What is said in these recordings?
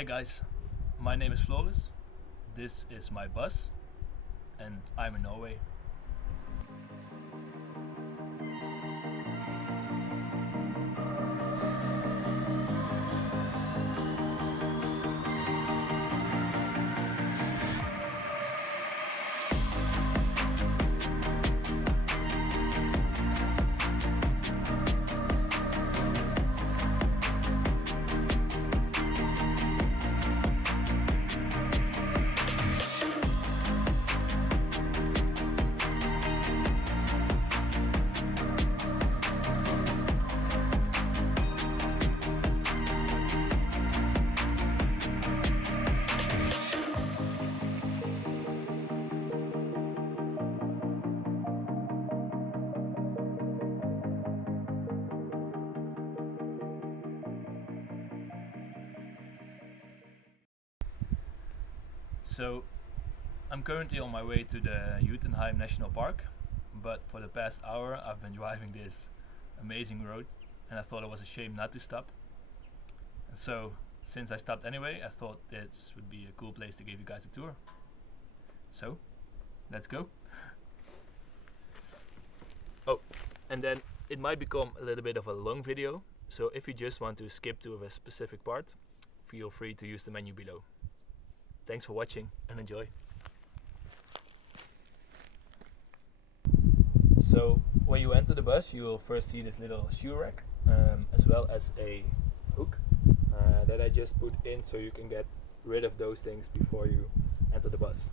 Hi guys, my name is Floris, this is my bus, and I'm in Norway. So, I'm currently on my way to the Jotunheim National Park, but for the past hour I've been driving this amazing road and I thought it was a shame not to stop. And so, since I stopped anyway, I thought this would be a cool place to give you guys a tour. So, let's go. Oh, and then it might become a little bit of a long video, so if you just want to skip to a specific part, feel free to use the menu below. Thanks for watching and enjoy. So when you enter the bus, you will first see this little shoe rack, as well as a hook that I just put in so you can get rid of those things before you enter the bus.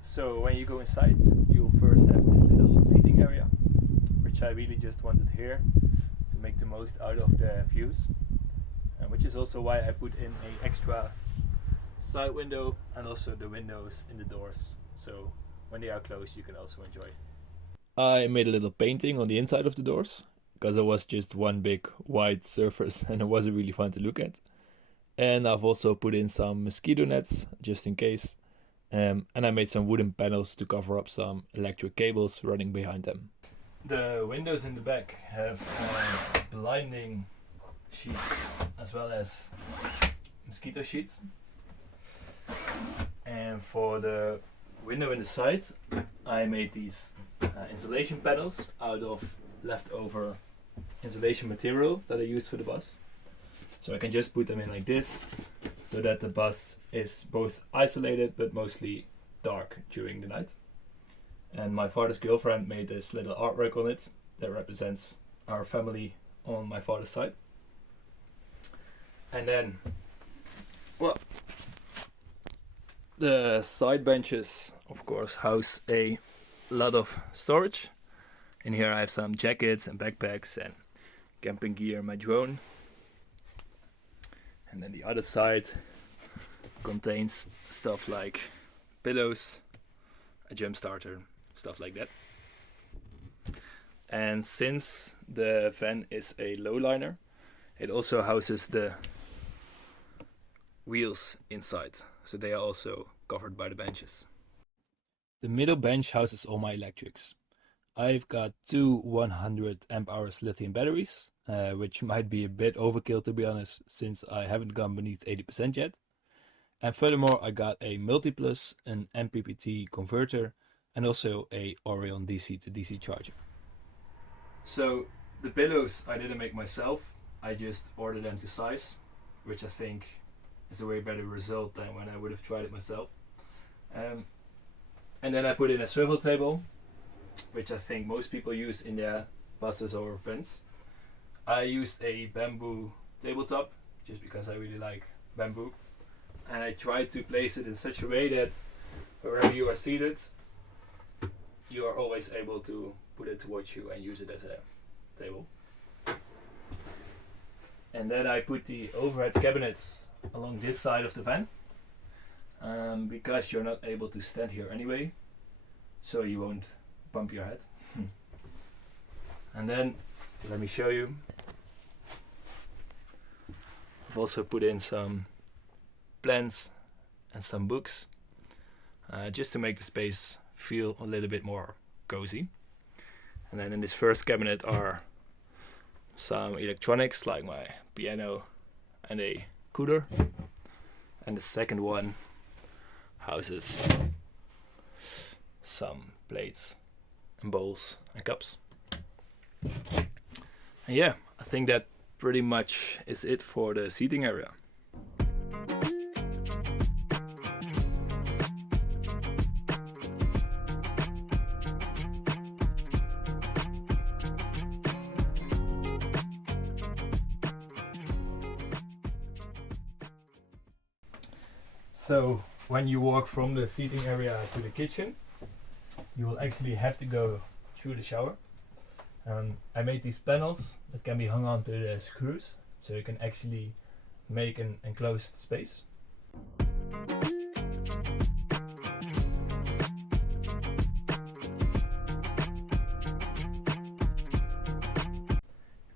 So when you go inside, you'll first have this little seating area, which I really just wanted here to make the most out of the views, which is also why I put in an extra side window and also the windows in the doors, so when they are closed you can also enjoy. I made a little painting on the inside of the doors because it was just one big white surface and it wasn't really fun to look at. And I've also put in some mosquito nets just in case, and I made some wooden panels to cover up some electric cables running behind them. The windows in the back have blinding sheets as well as mosquito sheets. And for the window in the side, I made these insulation panels out of leftover insulation material that I used for the bus. So I can just put them in like this, so that the bus is both isolated but mostly dark during the night. And my father's girlfriend made this little artwork on it that represents our family on my father's side. And then, well, the side benches of course house a lot of storage. In here I have some jackets and backpacks and camping gear, my drone. And then the other side contains stuff like pillows, a jump starter, stuff like that. And since the van is a lowliner, it also houses the wheels inside, so they are also covered by the benches. The middle bench houses all my electrics. I've got two 100 amp hours lithium batteries, which might be a bit overkill to be honest, since I haven't gone beneath 80% yet. And furthermore, I got a Multiplus, an MPPT converter, and also a Orion DC to DC charger. So the pillows I didn't make myself, I just ordered them to size, which I think is a way better result than when I would have tried it myself. And then I put in a swivel table, which I think most people use in their buses or vans. I used a bamboo tabletop just because I really like bamboo, and I tried to place it in such a way that wherever you are seated, you are always able to put it towards you and use it as a table. And then I put the overhead cabinets along this side of the van, because you're not able to stand here anyway, so you won't bump your head. And then let me show you. I've also put in some plants and some books, just to make the space feel a little bit more cozy. And then in this first cabinet are some electronics like my piano and a cooler. And the second one houses some plates and bowls and cups. And yeah, I think that pretty much is it for the seating area. So when you walk from the seating area to the kitchen, you will actually have to go through the shower. I made these panels that can be hung onto the screws, so you can actually make an enclosed space.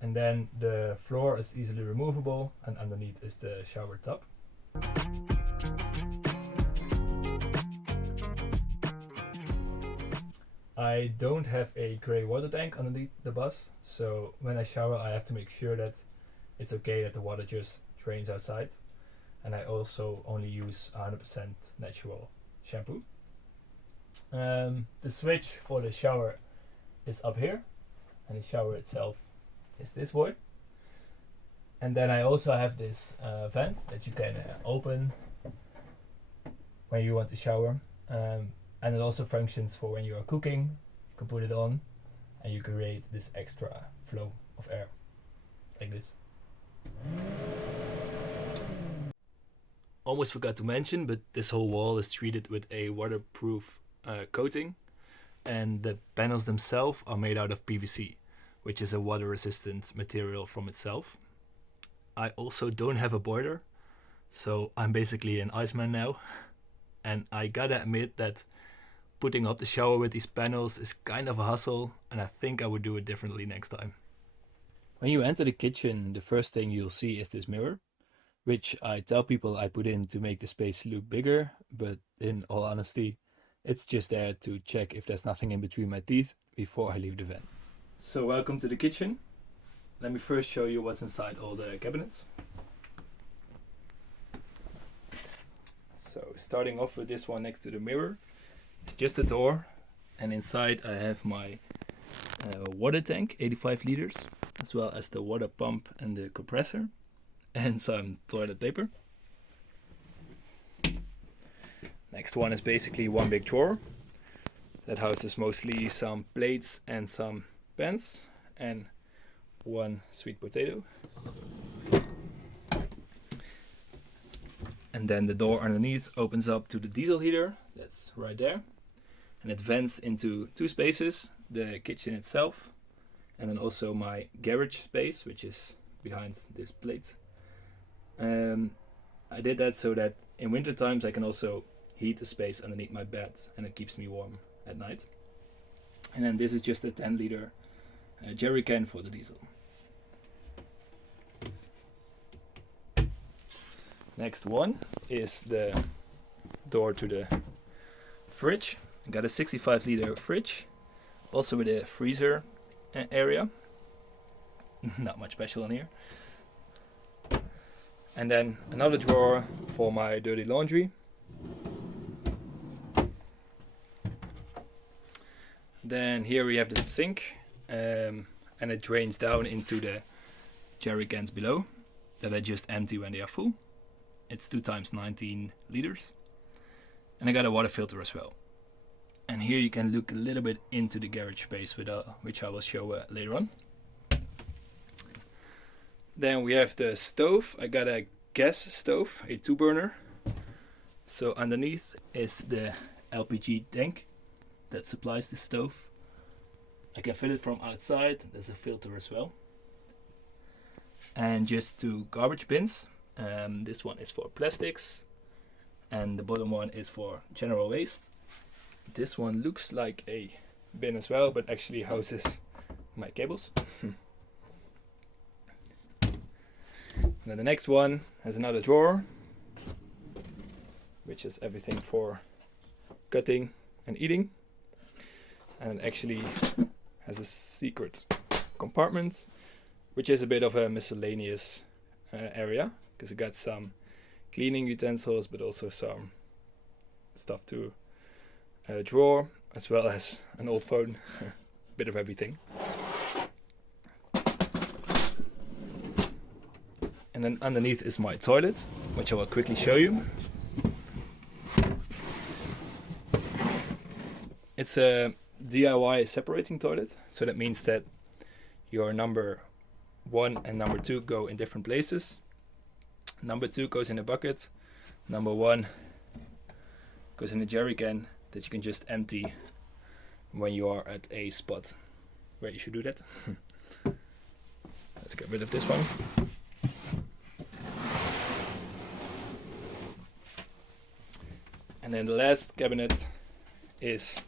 And then the floor is easily removable, and underneath is the shower tub. I don't have a grey water tank underneath the bus, so when I shower I have to make sure that it's okay that the water just drains outside. And I also only use 100% natural shampoo. The switch for the shower is up here, and the shower itself is this boy. And then I also have this vent that you can open when you want to shower. And it also functions for when you are cooking. You can put it on and you create this extra flow of air, like this. Almost forgot to mention, but this whole wall is treated with a waterproof coating, and the panels themselves are made out of PVC, which is a water resistant material from itself. I also don't have a boiler, so I'm basically an Iceman now. And I gotta admit that putting up the shower with these panels is kind of a hassle, and I think I would do it differently next time. When you enter the kitchen, the first thing you'll see is this mirror, which I tell people I put in to make the space look bigger, but in all honesty, it's just there to check if there's nothing in between my teeth before I leave the vent. So welcome to the kitchen. Let me first show you what's inside all the cabinets. So starting off with this one next to the mirror, it's just a door, and inside I have my water tank, 85 liters, as well as the water pump and the compressor, and some toilet paper. Next one is basically one big drawer that houses mostly some plates and some pans, and one sweet potato. And then the door underneath opens up to the diesel heater, that's right there. And it vents into two spaces, the kitchen itself, and then also my garage space, which is behind this plate. I did that so that in winter times I can also heat the space underneath my bed, and it keeps me warm at night. And then this is just a 10-liter jerry can for the diesel. Next one is the door to the fridge. I got a 65-liter fridge, also with a freezer area. Not much special in here. And then another drawer for my dirty laundry. Then here we have the sink, and it drains down into the jerry cans below that I just empty when they are full. It's 2 times 19 liters. And I got a water filter as well. And here you can look a little bit into the garage space, which I will show later on. Then we have the stove. I got a gas stove, a 2-burner. So underneath is the LPG tank that supplies the stove. I can fill it from outside. There's a filter as well. And just 2 garbage bins. This one is for plastics, and the bottom one is for general waste. This one looks like a bin as well, but actually houses my cables. And then the next one has another drawer, which is everything for cutting and eating. And it actually has a secret compartment which is a bit of a miscellaneous area, because it got some cleaning utensils, but also some stuff to drawer, as well as an old phone, a bit of everything. And then underneath is my toilet, which I will quickly show you. It's a DIY separating toilet, so that means that your number 1 and number 2 go in different places. Number 2 goes in a bucket, number 1 goes in a jerry can that you can just empty when you are at a spot where you should do that. Let's get rid of this one. And then the last cabinet is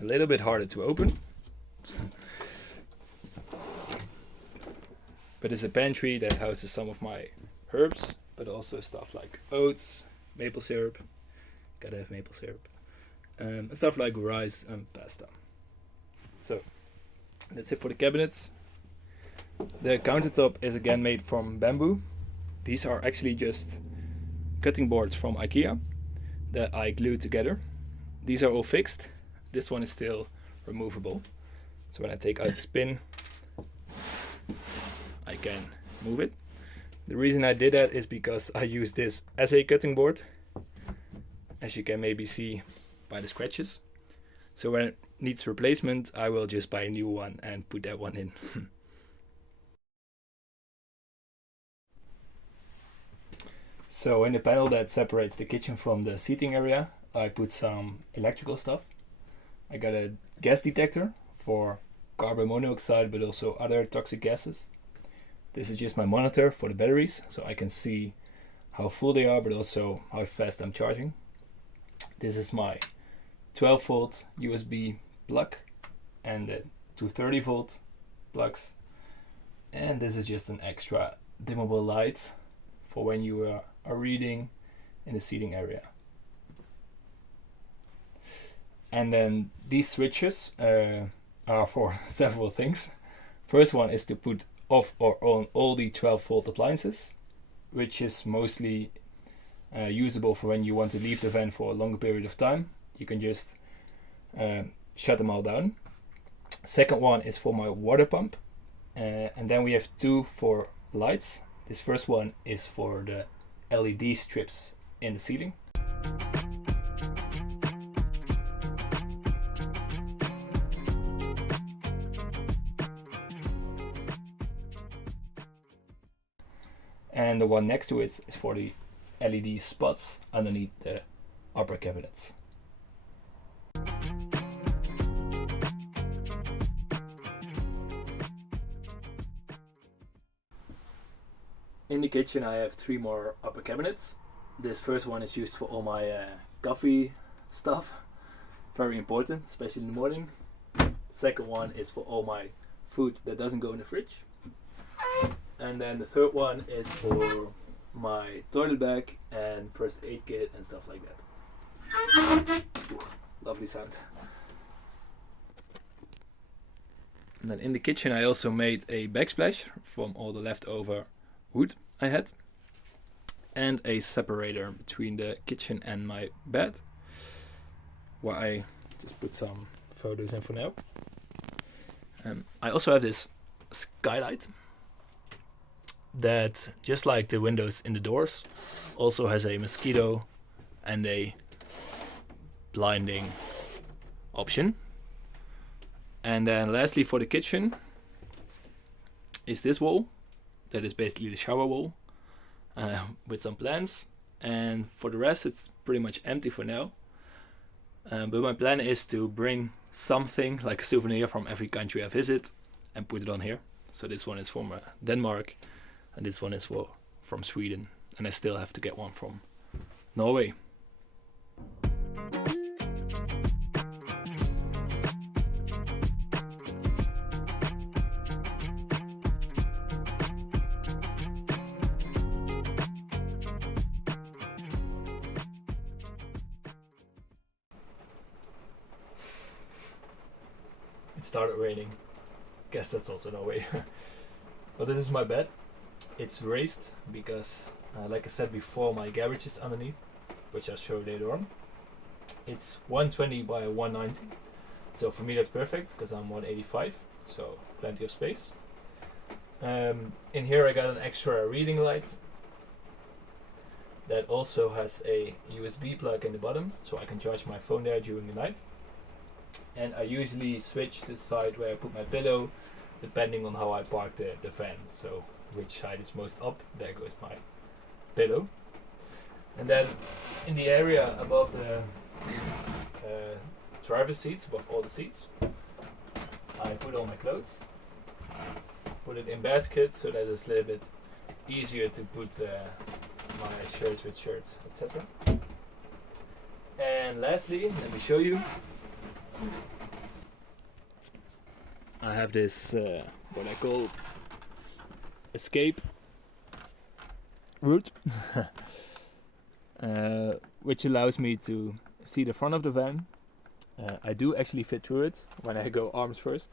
a little bit harder to open. But it's a pantry that houses some of my herbs, but also stuff like oats, maple syrup, gotta have maple syrup, and stuff like rice and pasta. So that's it for the cabinets. The countertop is again made from bamboo. These are actually just cutting boards from IKEA that I glued together. These are all fixed. This one is still removable. So when I take out the pin, I can move it. The reason I did that is because I use this as a cutting board, as you can maybe see by the scratches. So when it needs replacement, I will just buy a new one and put that one in. So in the panel that separates the kitchen from the seating area, I put some electrical stuff. I got a gas detector for carbon monoxide, but also other toxic gases. This is just my monitor for the batteries, so I can see how full they are, but also how fast I'm charging. This is my 12 volt USB plug and the 230 volt plugs. And this is just an extra dimmable light for when you are reading in the seating area. And then these switches are for several things. First one is to put off or on all the 12 volt appliances, which is mostly usable for when you want to leave the van for a longer period of time. You can just shut them all down. Second one is for my water pump, and then we have 2 for lights. This first one is for the LED strips in the ceiling. And the one next to it is for the LED spots underneath the upper cabinets. In the kitchen I have 3 more upper cabinets. This first one is used for all my coffee stuff. Very important, especially in the morning. Second one is for all my food that doesn't go in the fridge. And then the third one is for my toilet bag and first aid kit and stuff like that. Ooh, lovely sound. And then in the kitchen I also made a backsplash from all the leftover wood I had. And a separator between the kitchen and my bed, where I just put some photos in for now. I also have this skylight that, just like the windows in the doors, also has a mosquito and a blinding option. And then lastly for the kitchen is this wall that is basically the shower wall with some plants, and for the rest it's pretty much empty for now. But my plan is to bring something like a souvenir from every country I visit and put it on here. So this one is from Denmark, and this one is from Sweden, and I still have to get one from Norway. It started raining. Guess that's also Norway. Well, this is my bed. It's raised because, like I said before, my garage is underneath, which I'll show you later on. It's 120 by 190, so for me that's perfect because I'm 185, so plenty of space. In here I got an extra reading light that also has a USB plug in the bottom, so I can charge my phone there during the night. And I usually switch the side where I put my pillow depending on how I park the van. So which side is most up, there goes my pillow. And then in the area above the driver's seats, above all the seats, I put all my clothes. Put it in baskets so that it's a little bit easier to put my shirts with shirts, etc. And lastly, let me show you. I have this what I call escape route, which allows me to see the front of the van. I do actually fit through it when I go arms first,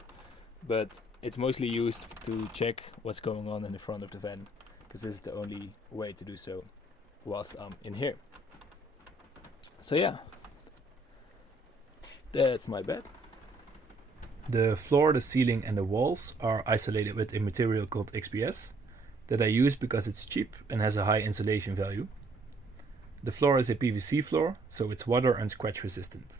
but it's mostly used to check what's going on in the front of the van, because this is the only way to do so whilst I'm in here. So yeah, that's my bed. The floor, the ceiling and the walls are isolated with a material called XPS that I use because it's cheap and has a high insulation value. The floor is a PVC floor, so it's water and scratch resistant.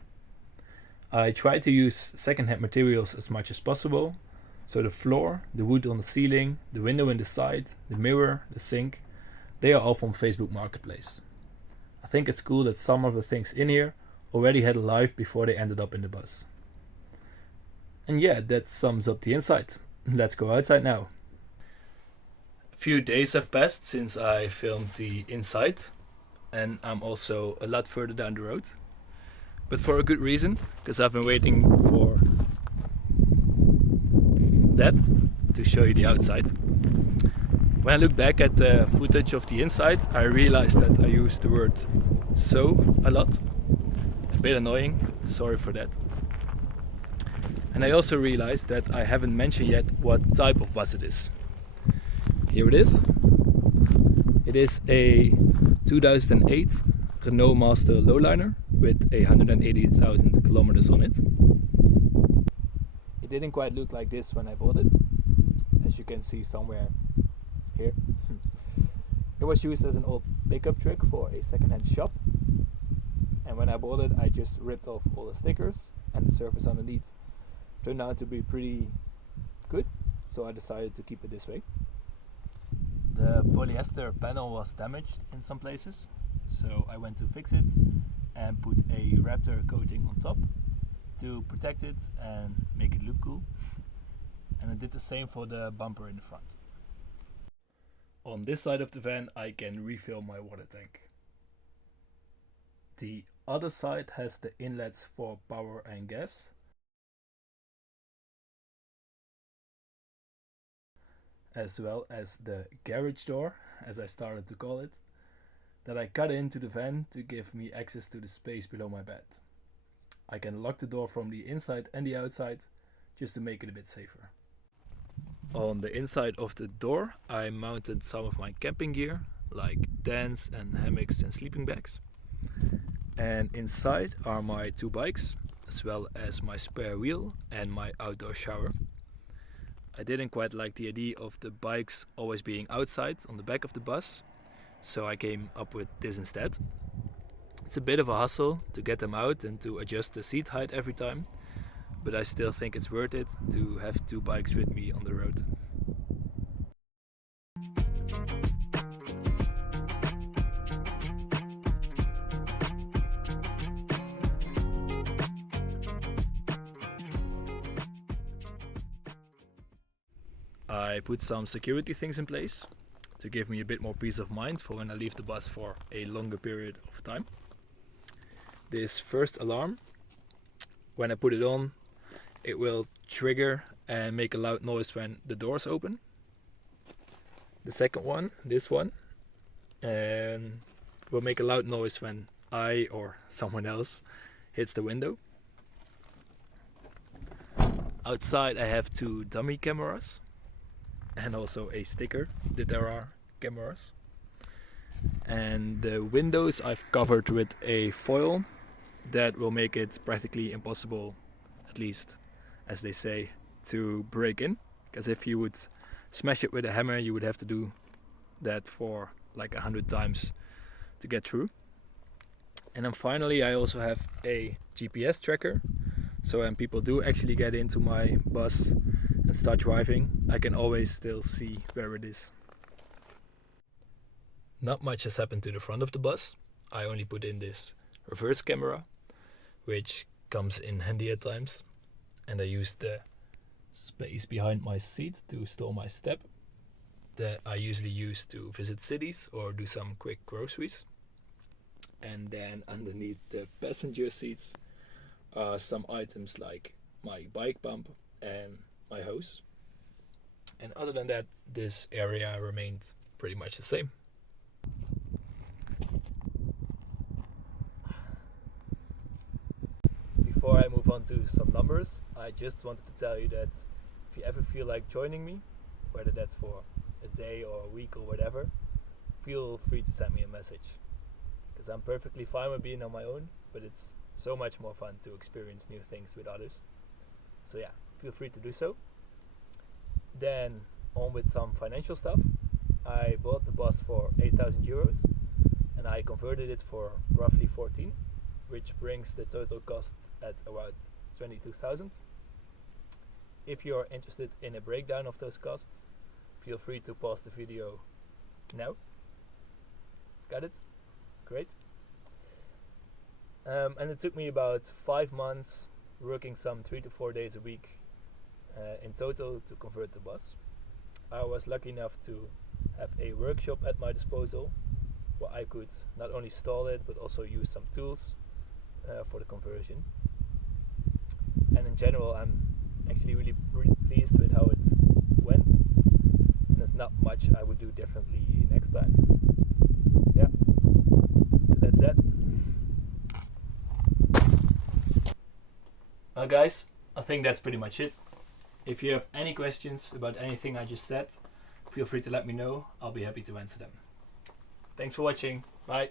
I try to use second-hand materials as much as possible, so the floor, the wood on the ceiling, the window in the side, the mirror, the sink, they are all from Facebook Marketplace. I think it's cool that some of the things in here already had a life before they ended up in the bus. And yeah, that sums up the inside. Let's go outside now. A few days have passed since I filmed the inside, and I'm also a lot further down the road. But for a good reason, because I've been waiting for that to show you the outside. When I look back at the footage of the inside, I realized that I used the word "so" a lot. A bit annoying, sorry for that. And I also realized that I haven't mentioned yet what type of bus it is. Here it is. It is a 2008 Renault Master Lowliner with 180,000 kilometers on it. It didn't quite look like this when I bought it, as you can see somewhere here. It was used as an old pickup truck for a second-hand shop, and when I bought it I just ripped off all the stickers, and the surface underneath turned out to be pretty good, so I decided to keep it this way. The polyester panel was damaged in some places, so I went to fix it and put a Raptor coating on top to protect it and make it look cool. And I did the same for the bumper in the front. On this side of the van I can refill my water tank. The other side has the inlets for power and gas. As well as the garage door, as I started to call it, that I cut into the van to give me access to the space below my bed. I can lock the door from the inside and the outside, just to make it a bit safer. On the inside of the door I mounted some of my camping gear, like tents and hammocks and sleeping bags. And inside are my 2 bikes, as well as my spare wheel and my outdoor shower. I didn't quite like the idea of the bikes always being outside on the back of the bus, so I came up with this instead. It's a bit of a hassle to get them out and to adjust the seat height every time, but I still think it's worth it to have 2 bikes with me on the road. I put some security things in place to give me a bit more peace of mind for when I leave the bus for a longer period of time. This first alarm, when I put it on, it will trigger and make a loud noise when the doors open. The second one, this one, will make a loud noise when I or someone else hits the window. Outside I have 2 dummy cameras. and also a sticker that there are cameras. And the windows I've covered with a foil that will make it practically impossible, at least as they say, to break in. Because if you would smash it with a hammer, you would have to do that for like 100 times to get through. And then finally I also have a GPS tracker, so when people do actually get into my bus and start driving, I can always still see where it is. Not much has happened to the front of the bus. I only put in this reverse camera, which comes in handy at times, and I use the space behind my seat to store my step that I usually use to visit cities or do some quick groceries. And then underneath the passenger seats are some items like my bike pump and my hose. And other than that, this area remained pretty much the same. Before I move on to some numbers, I just wanted to tell you that if you ever feel like joining me, whether that's for a day or a week or whatever, feel free to send me a message. Because I'm perfectly fine with being on my own, but it's so much more fun to experience new things with others. So yeah, feel free to do so. Then on with some financial stuff. I bought the bus for 8,000 euros and I converted it for roughly 14, which brings the total cost at about 22,000. If you're interested in a breakdown of those costs, feel free to pause the video now. Got it? Great. And it took me about 5 months, working some 3 to 4 days a week in total to convert the bus. I was lucky enough to have a workshop at my disposal where I could not only install it but also use some tools for the conversion. And in general, I'm actually really pleased with how it went, and there's not much I would do differently next time. Yeah, so that's that. Well guys, I think that's pretty much it. If you have any questions about anything I just said, feel free to let me know. I'll be happy to answer them. Thanks for watching. Bye.